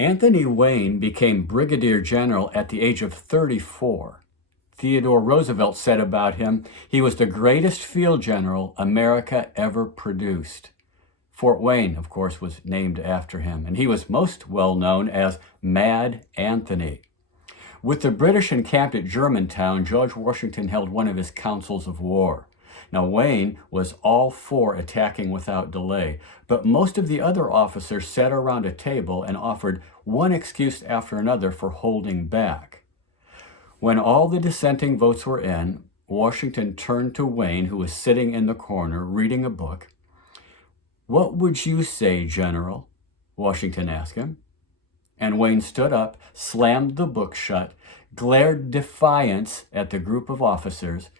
Anthony Wayne became brigadier general at the age of 34. Theodore Roosevelt said about him, he was the greatest field general America ever produced. Fort Wayne, of course, was named after him, and he was most well known as Mad Anthony. With the British encamped at Germantown, George Washington held one of his councils of war. Now, Wayne was all for attacking without delay, but most of the other officers sat around a table and offered one excuse after another for holding back. When all the dissenting votes were in, Washington turned to Wayne, who was sitting in the corner reading a book. "What would you say, General?" Washington asked him. And Wayne stood up, slammed the book shut, glared defiance at the group of officers,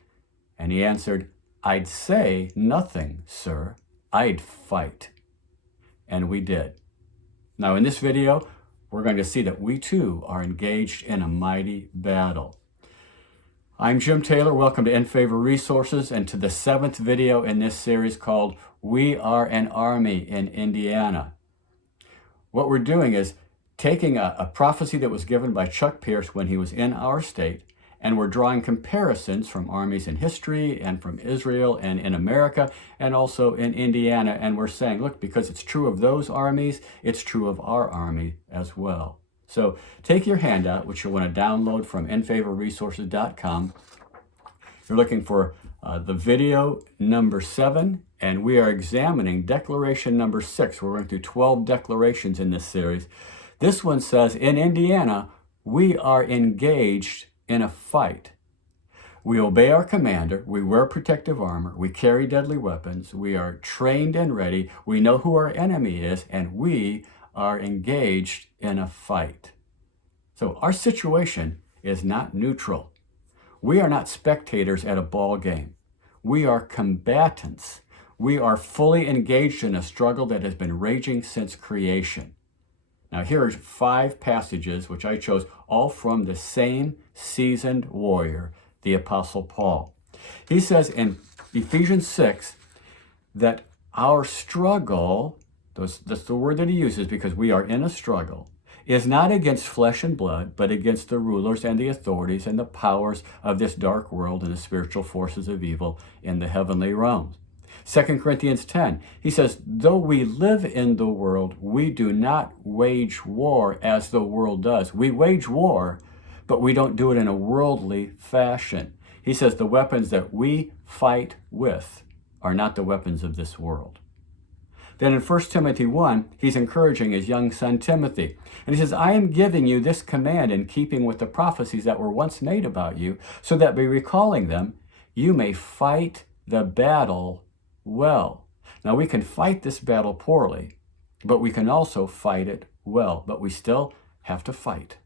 and he answered, "I'd say nothing, sir. I'd fight." And we did. Now in this video, we're going to see that we too are engaged in a mighty battle. I'm Jim Taylor. Welcome to In Favor Resources and to the 7th video in this series called We Are an Army in Indiana. What we're doing is taking a prophecy that was given by Chuck Pierce when he was in our state, and we're drawing comparisons from armies in history and from Israel and in America and also in Indiana. And we're saying, look, because it's true of those armies, it's true of our army as well. So take your handout, which you'll want to download from infavorresources.com. You're looking for the video number 7, and we are examining declaration number 6. We're going through 12 declarations in this series. This one says, in Indiana, we are engaged in a fight. We obey our commander, we wear protective armor, we carry deadly weapons, we are trained and ready, we know who our enemy is, and we are engaged in a fight. So our situation is not neutral. We are not spectators at a ball game. We are combatants. We are fully engaged in a struggle that has been raging since creation. Now here are 5 passages which I chose, all from the same seasoned warrior, the Apostle Paul. He says in Ephesians 6 that our struggle, that's the word that he uses because we are in a struggle, is not against flesh and blood, but against the rulers and the authorities and the powers of this dark world and the spiritual forces of evil in the heavenly realms. 2 Corinthians 10, he says, though we live in the world, we do not wage war as the world does. We wage war, but we don't do it in a worldly fashion. He says the weapons that we fight with are not the weapons of this world. Then in 1 Timothy 1, he's encouraging his young son Timothy. And he says, I am giving you this command in keeping with the prophecies that were once made about you, so that by recalling them, you may fight the battle well. Now we can fight this battle poorly, but we can also fight it well, but we still have to fight.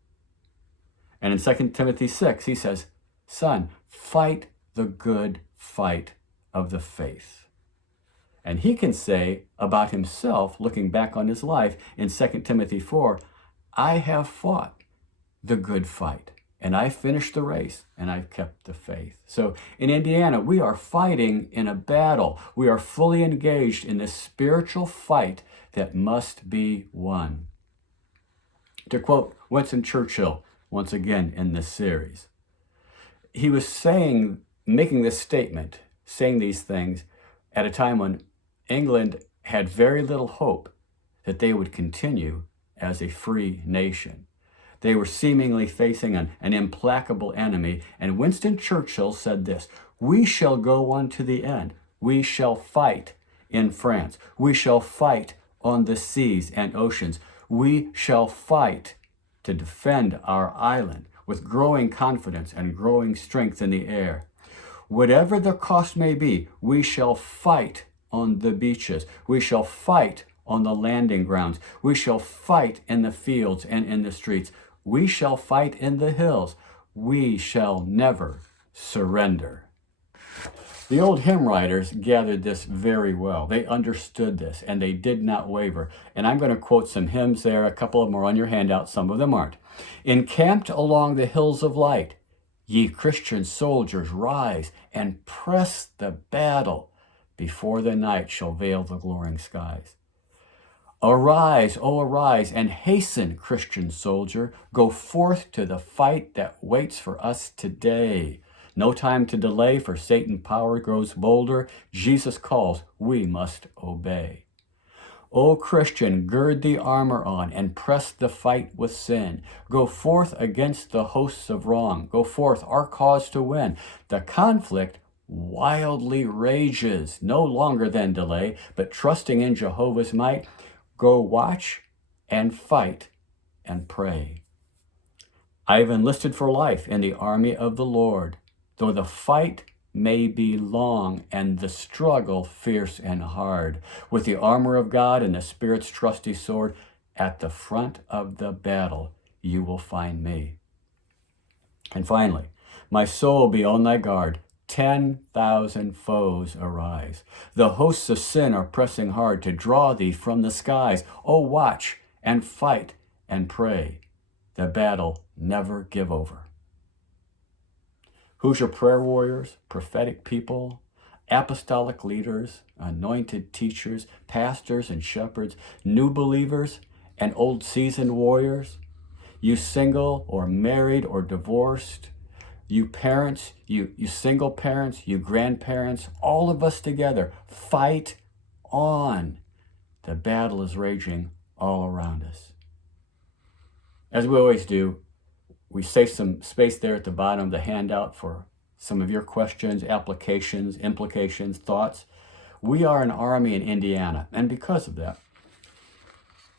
And in 2 Timothy 6, he says, son, fight the good fight of the faith. And he can say about himself, looking back on his life in 2 Timothy 4, I have fought the good fight, and I finished the race, and I've kept the faith. So in Indiana, we are fighting in a battle. We are fully engaged in this spiritual fight that must be won. To quote Winston Churchill, once again in this series, he was making this statement, saying these things at a time when England had very little hope that they would continue as a free nation. They were seemingly facing an implacable enemy, and Winston Churchill said this, we shall go on to the end. We shall fight in France. We shall fight on the seas and oceans. We shall fight to defend our island with growing confidence and growing strength in the air. Whatever the cost may be, we shall fight on the beaches. We shall fight on the landing grounds. We shall fight in the fields and in the streets. We shall fight in the hills. We shall never surrender. The old hymn writers gathered this very well. They understood this, and they did not waver. And I'm going to quote some hymns there. A couple of them are on your handout. Some of them aren't. Encamped along the hills of light, ye Christian soldiers, rise and press the battle before the night shall veil the glorying skies. Arise, oh arise, and hasten, Christian soldier. Go forth to the fight that waits for us today. No time to delay, for Satan's power grows bolder. Jesus calls, we must obey. O Christian, gird the armor on and press the fight with sin. Go forth against the hosts of wrong. Go forth, our cause to win. The conflict wildly rages, no longer than delay, but trusting in Jehovah's might, go watch and fight and pray. I have enlisted for life in the army of the Lord, though the fight may be long and the struggle fierce and hard. With the armor of God and the Spirit's trusty sword, at the front of the battle you will find me. And finally, my soul be on thy guard. 10,000 foes arise. The hosts of sin are pressing hard to draw thee from the skies. Oh, watch and fight and pray. The battle never give over. Who's your prayer warriors, prophetic people, apostolic leaders, anointed teachers, pastors and shepherds, new believers and old seasoned warriors? You single or married or divorced, you parents, you single parents, you grandparents, all of us together, fight on. The battle is raging all around us. As we always do, we save some space there at the bottom of the handout for some of your questions, applications, implications, thoughts. We are an army in Indiana, and because of that,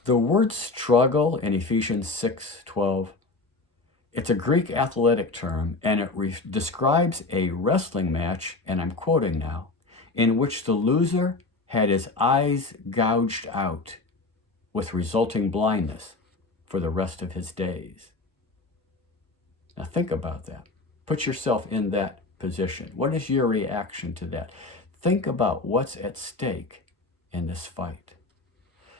the word struggle in Ephesians 6:12, it's a Greek athletic term, and it describes a wrestling match, and I'm quoting now, in which the loser had his eyes gouged out with resulting blindness for the rest of his days. Now think about that. Put yourself in that position. What is your reaction to that? Think about what's at stake in this fight.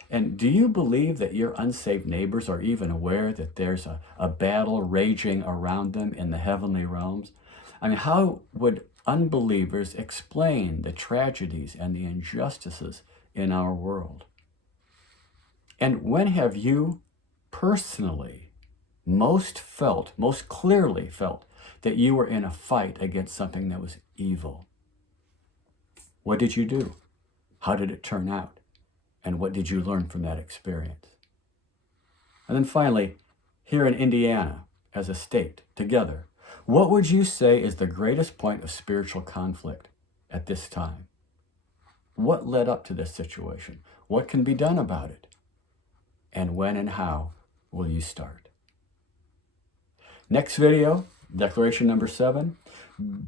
And do you believe that your unsaved neighbors are even aware that there's a battle raging around them in the heavenly realms? I mean, how would unbelievers explain the tragedies and the injustices in our world? And when have you personally most clearly felt that you were in a fight against something that was evil? What did you do? How did it turn out? And what did you learn from that experience? And then finally, here in Indiana, as a state, together, what would you say is the greatest point of spiritual conflict at this time? What led up to this situation? What can be done about it? And when and how will you start? Next video, declaration number 7.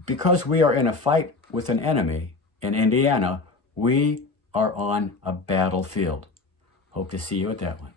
Because we are in a fight with an enemy in Indiana, we are on a battlefield. Hope to see you at that one.